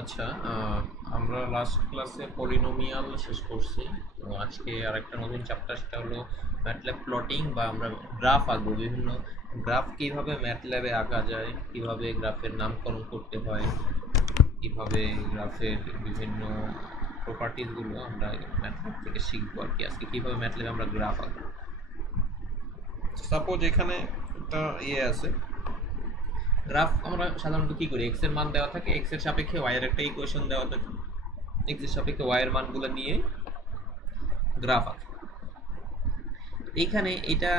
আচ্ছা, আমরা লাস্ট ক্লাসে পলিনোমিয়াল শেষ করছি। তো আজকে আরেকটা নতুন চ্যাপ্টার, সেটা হলো ম্যাটল্যাব প্লটিং, বা আমরা গ্রাফ আঁকবো। বিভিন্ন গ্রাফ কিভাবে ম্যাটল্যাবে আঁকা যায়, কিভাবে গ্রাফের নামকরণ করতে হয়, কিভাবে গ্রাফের বিভিন্ন প্রপার্টিসগুলো আমরা ম্যাটল্যাব থেকে শিখবো আর কি। আজকে কিভাবে ম্যাটল্যাবে আমরা গ্রাফ আঁকবো। সাপোজ এখানে একটা আছে, গ্রাফ আমরা সাধারণত কি করি, এক্স এর মান দেওয়া থাকে, এক্স এর সাপেক্ষে ওয়াই এর একটা ইকুয়েশন দেওয়া থাকে, এক্স এর সাপেক্ষে ওয়াই এর মানগুলো নিয়ে গ্রাফ আঁকে। এইখানে এটা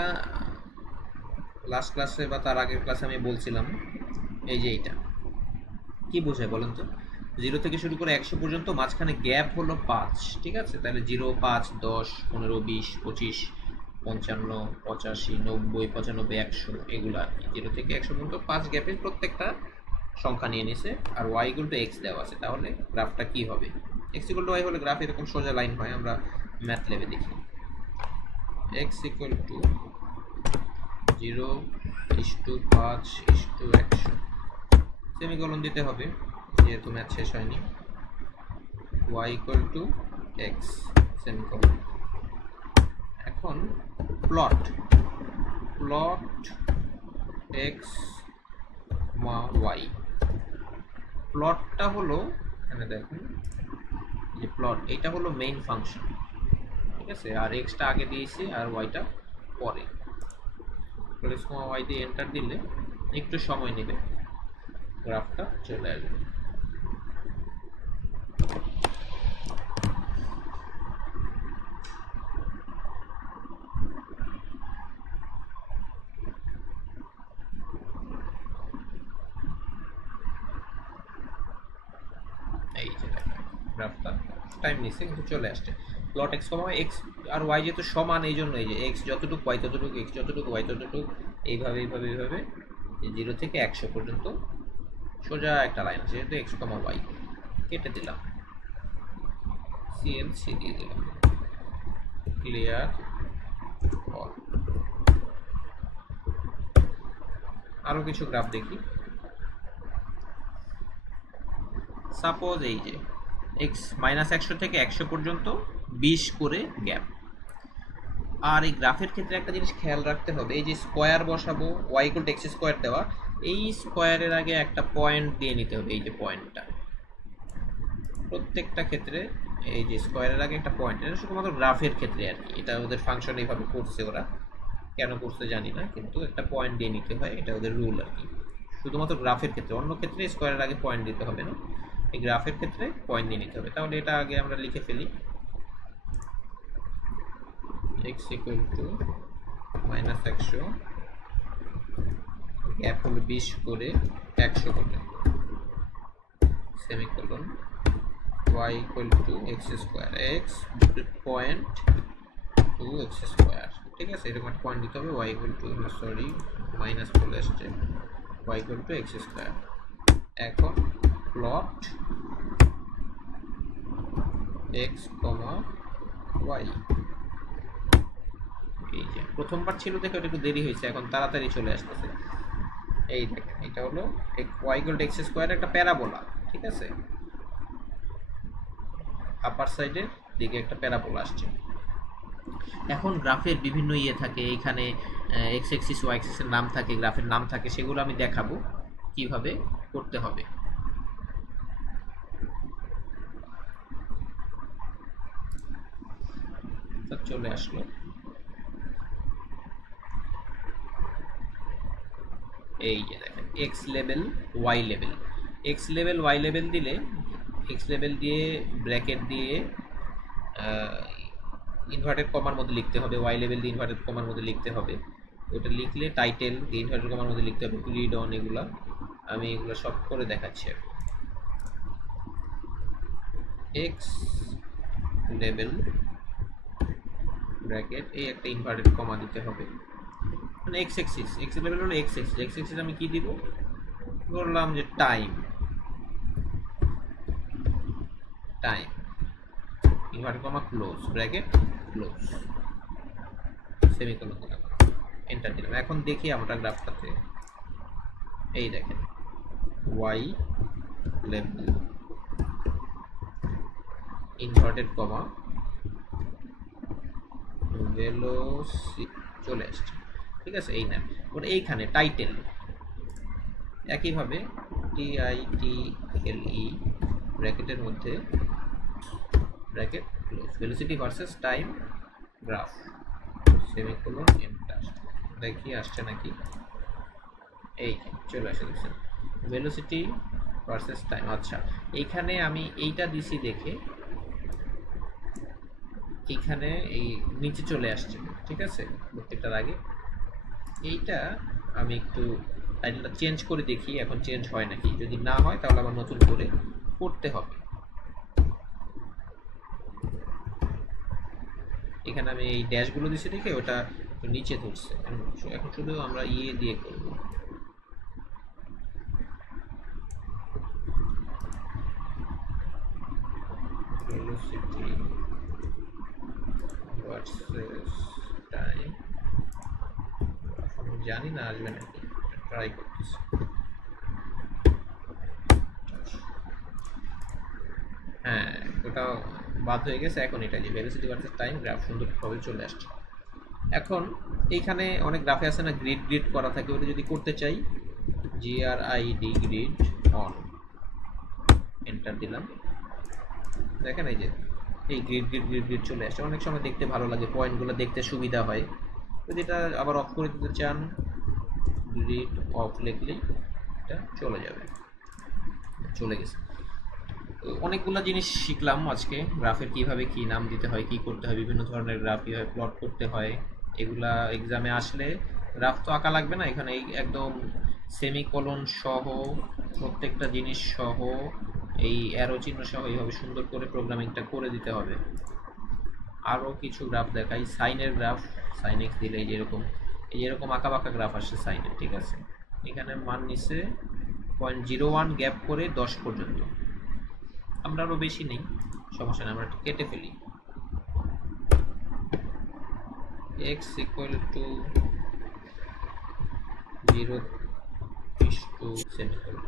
লাস্ট ক্লাসে বা তার আগের ক্লাসে আমি বলছিলাম, এই যে এইটা কি বোঝায় বলেন তো? 0 থেকে শুরু করে 100 পর্যন্ত, মাঝখানে গ্যাপ হলো 5। ঠিক আছে, তাহলে 0, 5, 10, 15, 20, 25, 55, 85, 90, 95, 100, এগুলো আর কি। 0 থেকে 100 পর্যন্ত 5 গ্যাপের প্রত্যেকটা সংখ্যা নিয়ে নিছে, আর y ইকুয়াল টু এক্স দেওয়া আছে। তাহলে গ্রাফটা কি হবে? এক্স ইকুয়াল টু ওয়াই হলে গ্রাফ এরকম সোজা লাইন হয়। আমরা ম্যাথ লেবে দেখি। এক্স ইকুয়াল টু 0:5:100, সেমিকোলন দিতে হবে যেহেতু ম্যাথ শেষ হয়নি। y equal to x, semicolon. এখন প্লট এক্স ওয়াই। প্লটটা হলো, এখানে দেখুন যে প্লট, এটা হলো মেইন ফাংশন। ঠিক আছে, আর এক্সটা আগে দিয়েছি আর ওয়াইটা পরে। এক্স ওয়াই দিয়ে এন্টার দিলে একটু সময় নেবে, গ্রাফটা চলে আসবে। এই যে গ্রাফটা টাইম নিচ্ছে কিন্তু চলে আসছে। প্লট এক্স কমা এক্স আর ওয়াই যেহেতু সমান, এই জন্য এই যে এক্স যতটুকু ওয়াই ততটুকু, এক্স যতটুকু ওয়াই ততটুকু, এইভাবে এইভাবে এইভাবে 0 থেকে 100 পর্যন্ত সোজা একটা লাইন আছে। যেহেতু এক্স কমা ওয়াই কেটে দিলাম, সিএলসি দিয়ে দিলাম, ক্লিয়ার অল। আরও কিছু গ্রাফ দেখি। সাপোজ এই যে এক্স -100 থেকে 100 পর্যন্ত 20 করে গ্যাপ। আর এই গ্রাফের ক্ষেত্রে একটা জিনিস খেয়াল রাখতে হবে, এই যে স্কোয়ার বসাবো, y equal to x square দেওয়া, এই স্কোয়ারের আগে একটা পয়েন্ট দিয়ে নিতে হবে। এই যে পয়েন্টটা প্রত্যেকটা ক্ষেত্রে, এই যে স্কোয়ারের আগে একটা পয়েন্ট, এটা শুধুমাত্র গ্রাফের ক্ষেত্রে আর কি। এটা ওদের ফাংশন এইভাবে করছে, ওরা কেন করছে জানি না, কিন্তু একটা পয়েন্ট দিয়ে নিতে হয়, এটা ওদের রুল আর কি। শুধুমাত্র গ্রাফের ক্ষেত্রে, অন্য ক্ষেত্রে স্কোয়ারের আগে পয়েন্ট দিতে হবে না, এই গ্রাফের ক্ষেত্রে পয়েন্ট দিয়ে নিতে হবে। তাহলে এটা আগে আমরা লিখে ফেলি, এক্স ইকুয়াল টু -100, গ্যাপ হলো 20 করে 100 করে, semicolon, y equal to x square, x point to x square. ঠিক আছে, এরকম একটা পয়েন্ট দিতে হবে। y equal to, sorry minus চলে আসছে, y equal to x square. এখন প্লট এক্স কমা ওয়াই। এই যে প্রথমবার ছিল দেখে ওটা একটু দেরি হয়েছে, এখন তাড়াতাড়ি চলে আসতেছে। এই দেখেন, এটা হলো y equal to x square একটা প্যারাবোলা। ঠিক আছে, আপার সাইডের দিকে একটা প্যারাবোলা আসছে। এখন গ্রাফের বিভিন্ন থাকে, এখানে এক্স এক্সিস ওয়াই এক্সিসের নাম থাকে, গ্রাফের নাম থাকে, সেগুলো আমি দেখাবো কিভাবে করতে হবে। চলে আসলো, এই যে দেখেন x level y level. X level y level দিলে, এক্স লেভেল দিয়ে ব্র্যাকেট দিয়ে ইনভার্টেড কমার মধ্যে লিখতে হবে, ওয়াই লেভেল দিয়ে ইনভার্টেড কমার মধ্যে লিখতে হবে। ওটা লিখলে টাইটেল দিয়ে ইনভার্টেড কমার মধ্যে লিখতে হবে, টু রিড অন, এগুলা আমি এগুলো সব করে দেখাচ্ছি। এক্স লেভেল ব্র্যাকেট, এই একটা ইনভার্টেড কমা দিতে হবে, মানে এক্স এক্সিস, এক্স লেভেল হলো এক্স এক্সিস, এক্স এক্সিস আমি কি দিব, বললাম যে time, time inverted comma close bracket close, semicolon দিলাম, এন্টার দিলাম। এখন দেখি আমরা গ্রাফটাতে, এই দেখেন y level inverted comma velocity চলে আসছে, ঠিক আছে। এই নাম ওটা এইখানে টাইটেল একইভাবে TITLE ব্র্যাকেটের মধ্যে bracket close velocity versus time graph semicolon enter. দেখি আসছে নাকি, এই চলে আসে দেখছেন ভেলোসিটি ভার্সেস টাইম। আচ্ছা এইখানে আমি এইটা দিছি দেখে এইখানে এই নিচে চলে আসছে, ঠিক আছে। প্রত্যেকটার আগে এইটা আমি একটু টাইটেলটা চেঞ্জ করে দেখি এখন চেঞ্জ হয় নাকি, যদি না হয় তাহলে আবার নতুন করে করতে হবে। এখানে আমি এই ড্যাশগুলো দিছি দেখে ওটা নিচে ধরছে, এখন শুধু আমরা ইয়ে দিয়ে করব। ভেলোসিটি ভার্সেস টাইম, আমি জানি না আসবে নাকি, ট্রাই করতেছি। হ্যাঁ ওটা বাদ হয়ে গেছে, এখন এটা যে ভেলোসিটি ভার্সেস টাইম গ্রাফ সুন্দরভাবে চলে আসছে। এখন এইখানে অনেক গ্রাফে আছে না গ্রিড গ্রিড করা থাকে, ওটা যদি করতে চাই GRID গ্রিড অন এন্টার দিলাম, দেখেন এই যে এই গ্রিড গ্রিড গ্রিড গ্রিড চলে আসছে। অনেক সময় দেখতে ভালো লাগে, পয়েন্টগুলো দেখতে সুবিধা হয়। যদি এটা আবার অফ করে দিতে চান গ্রিড অফ লিখলেই এটা চলে যাবে, চলে গেছে। অনেকগুলো জিনিস শিখলাম আজকে, গ্রাফের কিভাবে কি নাম দিতে হয়, কি করতে হয়, বিভিন্ন ধরনের গ্রাফ কিভাবে প্লট করতে হয়। এগুলা এক্সামে আসলে গ্রাফ তো আঁকা লাগবে না, এখানে একদম সেমিকোলন সহ প্রত্যেকটা জিনিস সহ এই অ্যারো চিহ্ন সহ এইভাবে সুন্দর করে প্রোগ্রামিংটা করে দিতে হবে। আরও কিছু গ্রাফ দেখাই, সাইনের গ্রাফ, সাইন এক্স দিলে এই যেরকম আঁকা বাঁকা গ্রাফ আসছে সাইনের, ঠিক আছে। এখানে মান নিচ্ছে 0.01 গ্যাপ করে 10 পর্যন্ত, আমরা আরও বেশি নেই, সমস্যা নেই, আমরা কেটে ফেলি। x equal to 0 is to semicolon।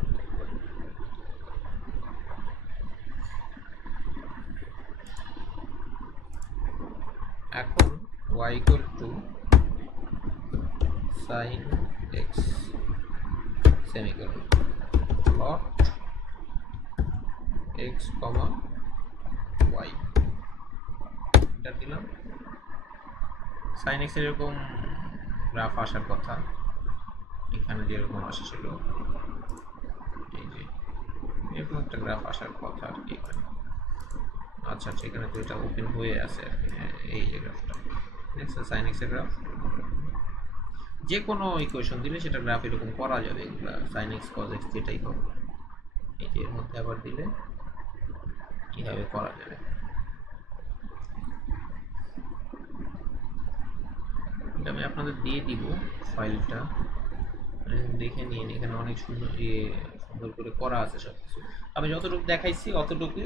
এখন y equal to sin x semicolon plot x comma y এটা দিলাম। sin x এরকম গ্রাফ আসার কথা, এখানে যেরকম আসছিল এই যে এরকম একটা গ্রাফ আসার কথা আর কি এখানে। আচ্ছা আচ্ছা এখানে তো এটা ওপেন হয়ে আছে আর কি, এই যে গ্রাফটা নেক্সট sin x এর গ্রাফ, যে কোনো ইকুয়েশন দিলে সেটা গ্রাফ এরকম করা যাবে, এগুলা sin x cos x যেটাই হোক, এই যে এর মধ্যে আবার দিলে কিভাবে করা যাবে। এটা আমি আপনাদের দিয়ে দিব ফাইলটা, দেখে নিন। এখানে অনেক সুন্দর সুন্দর করে করা আছে সব কিছু। আমি যতটুকু দেখাইছি অতটুকু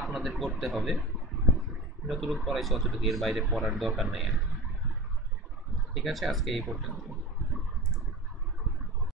আপনাদের করতে হবে, যতটুকু পড়াইছি অতটুকু, এর বাইরে পড়ার দরকার নেই। ঠিক আছে, আজকে এই পর্যন্ত।